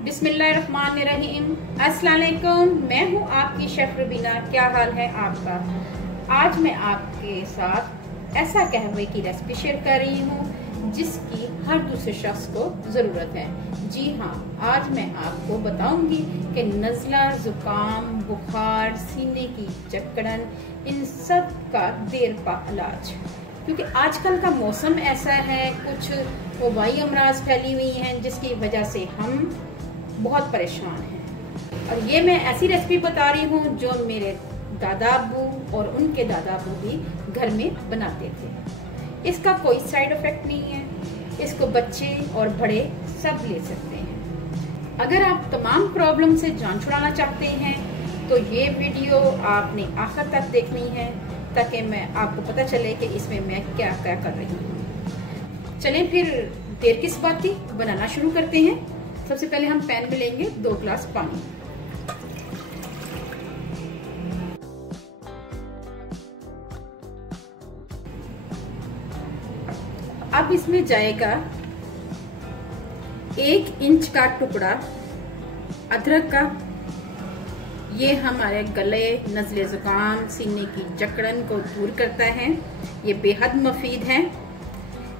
बिस्मिल्लाहिर्रहमानिर्रहीम। अस्सलाम वालेकुम। मैं हूँ आपकी शेफ रुबीना। क्या हाल है आपका? आज मैं आपके साथ ऐसा कहवे की रेसिपी शेयर कर रही हूँ जिसकी हर दूसरे शख्स को ज़रूरत है। जी हाँ, आज मैं आपको बताऊंगी कि नज़ला, ज़ुकाम, बुखार, सीने की जकड़न, इन सब का देर पा इलाज। क्योंकि आजकल का मौसम ऐसा है, कुछ वबाई अमराज फैली हुई हैं जिसकी वजह से हम बहुत परेशान हैं। और ये मैं ऐसी रेसिपी बता रही हूँ जो मेरे दादा अबू और उनके दादा अबू भी घर में बनाते थे। इसका कोई साइड इफेक्ट नहीं है, इसको बच्चे और बड़े सब ले सकते हैं। अगर आप तमाम प्रॉब्लम से जान छुड़ाना चाहते हैं तो ये वीडियो आपने आखिर तक देखनी है ताकि मैं आपको पता चले कि इसमें मैं क्या क्या कर रही हूँ। चलें फिर देर किस बात की, बनाना शुरू करते हैं। सबसे पहले हम पैन में लेंगे 2 गिलास पानी। अब इसमें जाएगा 1 इंच का टुकड़ा अदरक का। ये हमारे गले, नज़ले, ज़ुकाम, सीने की जकड़न को दूर करता है। ये बेहद मुफीद है।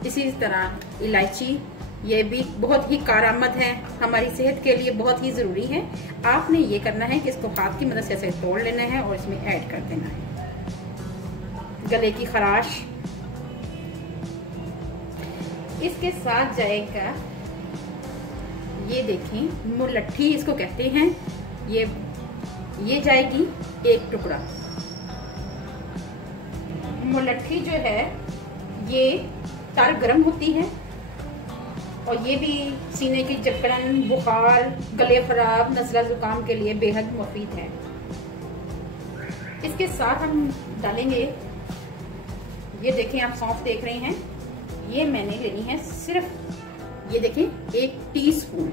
इसी तरह इलायची, ये भी बहुत ही कारआमद है, हमारी सेहत के लिए बहुत ही ज़रूरी है। आपने ये करना है कि इसको हाथ की मदद से ऐसे तोड़ लेना है और इसमें ऐड कर देना है। गले की खराश, इसके साथ जाएगा, ये देखें, मुलट्ठी इसको कहते हैं। ये जाएगी 1 टुकड़ा। मुलट्ठी जो है ये तर गरम होती है और ये भी सीने की जकड़न, बुखार, गले खराब, नज़ला ज़ुकाम के लिए बेहद मुफीद है। इसके साथ हम डालेंगे, ये देखें, आप सौंफ देख रहे हैं, ये मैंने लेनी है सिर्फ, ये देखें, 1 टीस्पून,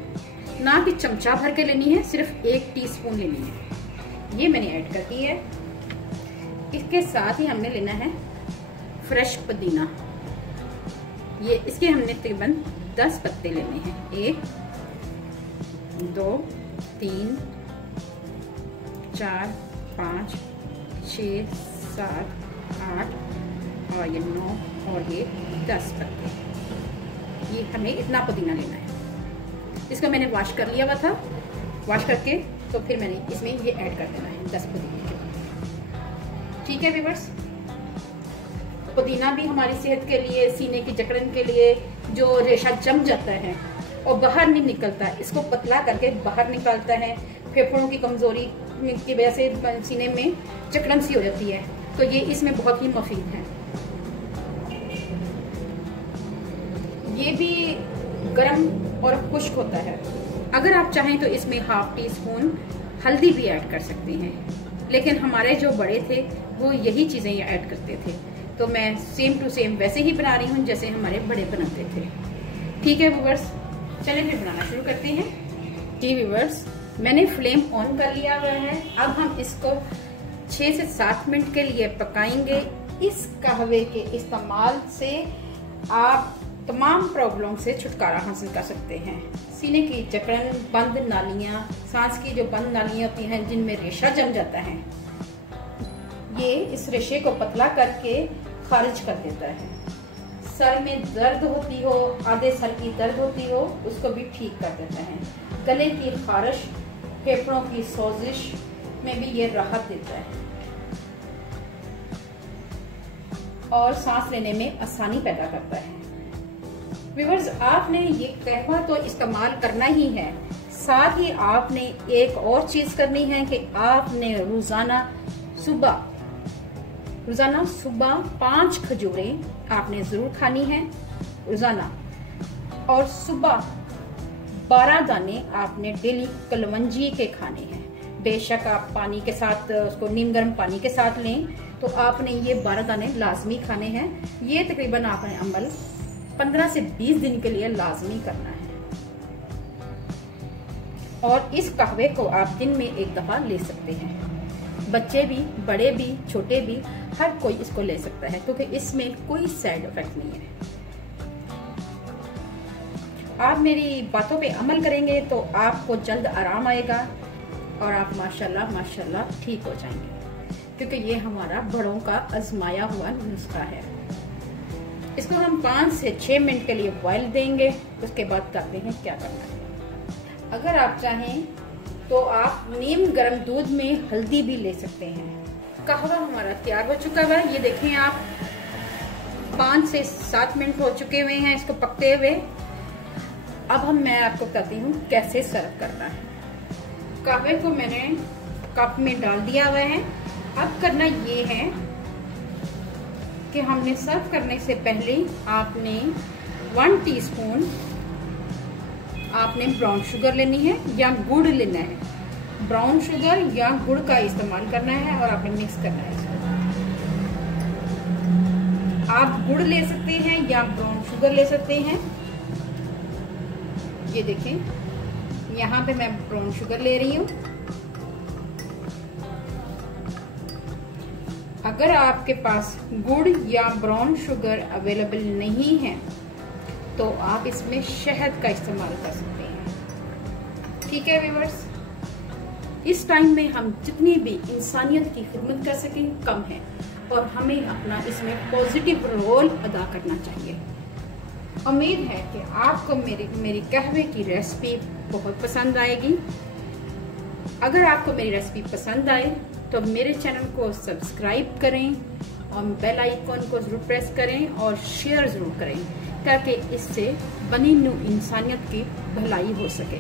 ना कि चमचा भर के लेनी है, सिर्फ 1 टीस्पून लेनी है। ये मैंने ऐड कर दी है। इसके साथ ही हमने लेना है फ्रेश पुदीना। ये इसके हमने तकरीबन 10 पत्ते लेने हैं। 1 2 3 4 5 6 7 8 और ये 9 और ये 10 पत्ते। ये हमें इतना पुदीना लेना है। इसको मैंने वॉश कर लिया हुआ था, वॉश करके तो फिर मैंने इसमें ये ऐड कर देना है 10 पुदीने के। ठीक है व्यूअर्स, पुदीना भी हमारी सेहत के लिए, सीने की जकड़न के लिए, जो रेशा जम जाता है और बाहर नहीं निकलता, इसको पतला करके बाहर निकालता है। फेफड़ों की कमजोरी की वजह से सीने में जकड़न सी हो जाती है, तो ये इसमें बहुत ही मुफीद है। ये भी गर्म और खुश्क होता है। अगर आप चाहें तो इसमें 1/2 टीस्पून हल्दी भी ऐड कर सकते हैं, लेकिन हमारे जो बड़े थे वो यही चीज़ें ऐड करते थे, तो मैं सेम टू सेम वैसे ही बना रही हूँ जैसे हमारे बड़े बनाते थे। ठीक है व्यूअर्स, चलिए फिर बनाना शुरू करते हैं। जी व्यूअर्स, मैंने फ्लेम ऑन कर लिया हुआ है। अब हम इसको 6 से 7 मिनट के लिए पकाएंगे। इस कहवे के इस्तेमाल से आप तमाम प्रॉब्लम से छुटकारा हासिल कर सकते हैं। सीने की जकड़न, बंद नालियां, सांस की जो बंद नालियां होती हैं जिनमें रेशा जम जाता है, ये इस रेशे को पतला करके खारिज कर देता है। सर में दर्द होती हो, आधे सर की दर्द होती हो, उसको भी ठीक कर देता है। गले की खारिश, फेफड़ों की सोजिश में भी ये राहत देता है और सांस लेने में आसानी पैदा करता है। व्यूअर्स, आपने ये कहवा तो इस्तेमाल करना ही है, साथ ही आपने एक और चीज करनी है कि आपने रोजाना सुबह 5 खजूरें आपने जरूर खानी है रोजाना, और सुबह 12 दाने आपने डेली कलवंजी के खाने हैं। बेशक आप पानी के साथ उसको नीम गर्म पानी के साथ लें, तो आपने ये 12 दाने लाजमी खाने हैं। ये तकरीबन आपने अमल 15 से 20 दिन के लिए लाजमी करना है। और इस कहवे को आप दिन में 1 दफा ले सकते हैं। बच्चे भी, बड़े भी, छोटे भी, हर कोई इसको ले सकता है क्योंकि इसमें कोई साइड इफेक्ट नहीं है। आप मेरी बातों पे अमल करेंगे तो आपको जल्द आराम आएगा और आप माशाल्लाह माशाल्लाह ठीक हो जाएंगे, क्योंकि ये हमारा बड़ों का आजमाया हुआ नुस्खा है। इसको हम 5 से 6 मिनट के लिए बॉईल देंगे, उसके बाद करते हैं क्या करना है। अगर आप चाहें तो आप नीम गर्म दूध में हल्दी भी ले सकते हैं। कहवा हमारा तैयार हो चुका है, ये देखें आप 5 से 7 मिनट हो चुके हुए हैं इसको पकते हुए। अब मैं आपको कहती हूँ कैसे सर्व करना है। कहवे को मैंने कप में डाल दिया हुआ है। अब करना ये है कि हमने सर्व करने से पहले आपने 1 टीस्पून आपने ब्राउन शुगर लेनी है या गुड़ लेना है। ब्राउन शुगर या गुड़ का इस्तेमाल करना है और आपने मिक्स करना है इसको। आप गुड़ ले सकते हैं या ब्राउन शुगर ले सकते हैं। ये देखें यहाँ पे मैं ब्राउन शुगर ले रही हूँ। अगर आपके पास गुड़ या ब्राउन शुगर अवेलेबल नहीं है तो आप इसमें शहद का इस्तेमाल कर सकते हैं। ठीक है व्यूअर्स, इस टाइम में हम जितनी भी इंसानियत की खिदमत कर सकें कम है और हमें अपना इसमें पॉजिटिव रोल अदा करना चाहिए। उम्मीद है कि आपको मेरी कहवे की रेसिपी बहुत पसंद आएगी। अगर आपको मेरी रेसिपी पसंद आए तो मेरे चैनल को सब्सक्राइब करें और बेल आइकन को जरूर प्रेस करें और शेयर जरूर करें, ताकि इससे बनी न्यू इंसानियत की भलाई हो सके।